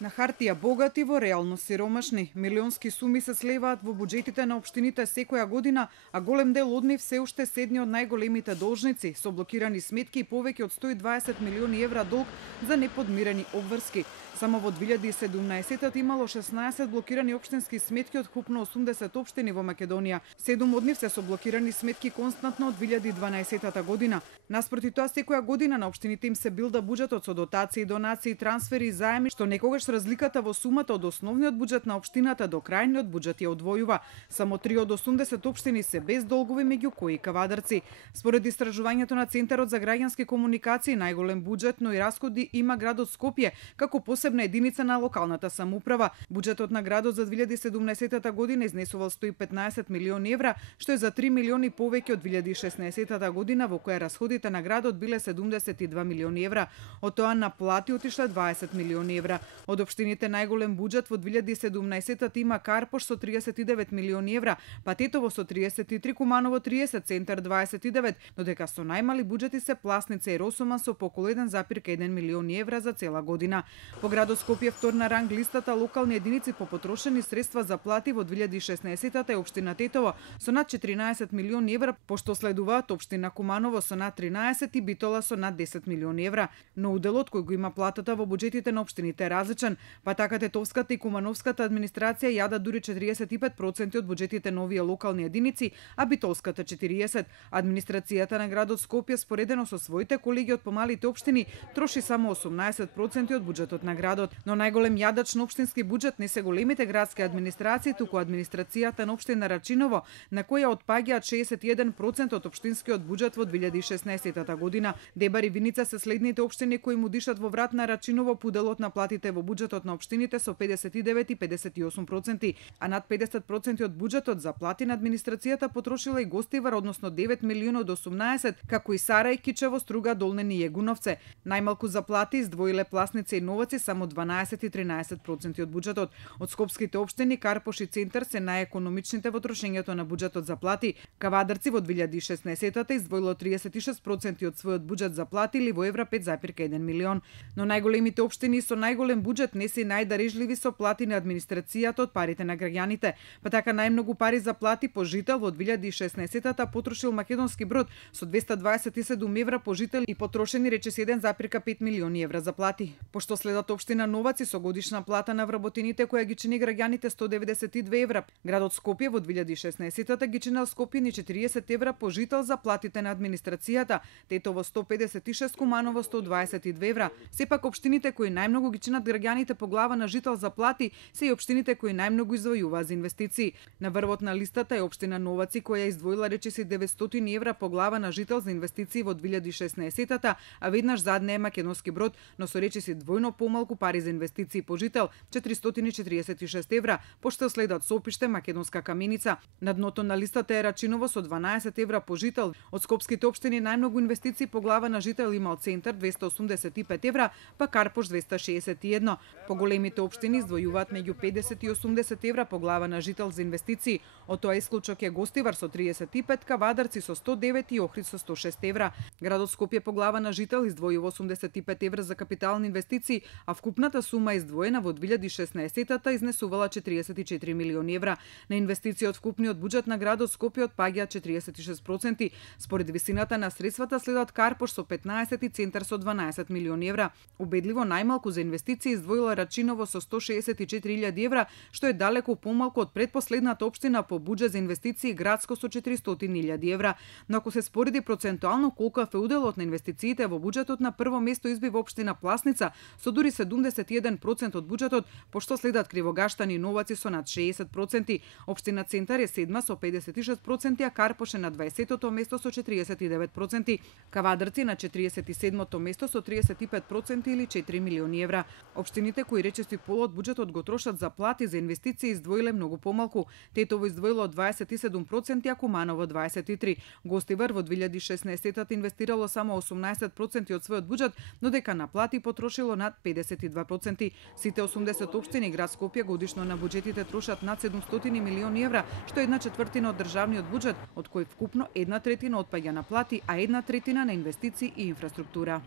На хартија богати, во реалност сиромашни. Милионски суми се слеваат во буџетите на општините секоја година, а голем дел од нив се уште се едни од најголемите должници, со блокирани сметки и повеќе од 120 милиони евра долг за неподмирени обврски. Само во 2017 имало 16 блокирани општински сметки од вкупно 80 општини во Македонија. 7 од нив се со блокирани сметки константно од 2012 година. Наспроти тоа, секоја година на општините им се билда буџетот со дотации, донации, трансфери и заеми, што некогаш разликата во сумата од основниот буџет на општината до крајниот буџет ја одвојува. Само 3 од 80 општини се без долгови, меѓу кои Кавадарци. Според истражувањето на Центарот за граѓански комуникации, најголем буџет, но и расходи има градот Скопје, како посебна единица на локалната самоуправа. Буџетот на градот за 2017 година изнесувал 115 милиони евра, што е за 3 милиони повеќе од 2016 година, во која расходите на градот биле 72 милиони евра. Од тоа на плати отишле 20 милиони евра. Од општините најголем буџет во 2017 има Карпош со 39 милиони евра, Патетово со 33, Куманово 30, Центар 29, додека со најмали буџети се Пласница и Росоман со по околу 1,1 милиони евра за цела година. Во градот Скопје втор на ранг листата локални единици по потрошени средства за плати во 2016 е општина Тетово со над 14 милиони евра, пошто следуваат општина Куманово со над 13 и Битола со над 10 милиони евра. Но уделот кој го има платата во буџетите на општините е различен, па така Тетовската и Кумановската администрација јадат дури 45% од буџетите на овие локални единици, а Битолската 40%. Администрацијата на градот Скопје споредено со своите колеги од помалите општини троши само 18% од буџетот на градот. Но најголем јадач на општински буџет не се големите градски администрации, туку администрацијата на општина Рачиново, на која отпаѓаат 61% од општинскиот буџет во 2016 година. Дебар и Виница се следните општини кои му дишат во врат на Рачиново по уделот на платите во буџетот на општините со 59 и 58%, а над 50% од буџетот за плати на администрацијата потрошила и Гостивар, односно 9 милиони од 18, како и Сарај, Кичево, Струга, Долнени и Егуновце. Најмалку за плати издвоиле Пласница и Новаци, само 12 и 13% од буџетот. Од скопските општини Карпош и Центар се најекономичните во трошењето на буџетот за плати. Кавадарци во 2016 издвоило 36% од својот буџет за плати или во евра 5,1 милион. Но најголемите општини со најголем буџет не се најдарежливи со плати на администрацијата од парите на граѓаните. Па така најмногу пари за плати по жител во 2016 потрошил Македонски брод со 227 евра по жител и потрошени речиси 1,5 милиони евра за плати. Пошто следат општина Новаци со годишна плата на вработените која ги чини граѓаните 192 евра. Градот Скопје во 2016 ги чинел Скопје 40 евра по жител за платите на администрацијата, Тетово 156, Куманово 122 евра. Сепак општините кои најмногу ги чинат граѓаните по глава на жител за плати се и општините кои најмногу издвојуваат за инвестиции. На врвот на листата е општина Новаци која издвоила речиси 900 евра по глава на жител за инвестиции во 2016, а веднаш зад неа е Македонски брод, но со речиси двојно помалку пари за инвестиции по жител 446 евра, пошто следат Сопиште, Македонска Каменица. На дното на листата е Рачиново со 12 евра по жител. Од скопските општини најмногу инвестиции по глава на жител имал Центар 285 евра, па Карпош 261. Поголемите општини издвојуваат меѓу 50 и 80 евра по глава на жител за инвестиции. Од тоа исклучок е Гостивар со 35, Кавадарци со 109 и Охрид со 106 евра. Градот Скопје по глава на жител издвојува 85 евра за капитални инвестиции, а вкупната сума издвоена во 2016 изнесувала 44 милиони евра. На инвестиции од вкупниот буџет на градот Скопје отпаѓаат 46%. Според висината на средствата следат Карпош со 15 и Центар со 12 милиони евра. Убедливо најмалку за инвестиции издвоила Рачиново со 164.000 евра, што е далеку помалку од предпоследната општина по буџет за инвестиции Градско со 400.000 евра. Но ако се спореди процентуално колку е уделот на инвестициите во буџетот, на прво место избива општина Пласница со дури 71% од буџетот, пошто следат Кривогаштани и Новаци со над 60%. Општина Центар е седма со 56%, а Карпош е на 20-то место со 49%. Кавадарци на 47-то место со 35% или 4 милиони евра. Општините кои речиси пол од буџетот го трошат за плати за инвестиции издвоиле многу помалку. Тетово издвоило 27%, а Куманово 23%. Гостивар во 2016 инвестирало само 18% од својот буџет, но дека на плати потрошило над 52%. Сите 80 општини град Скопје годишно на буџетите трошат над 700 милиони евра, што е 1/4 од државниот буџет, од кој вкупно 1/3 отпаѓа на плати, а 1/3 на инвестиции и инфраструктура.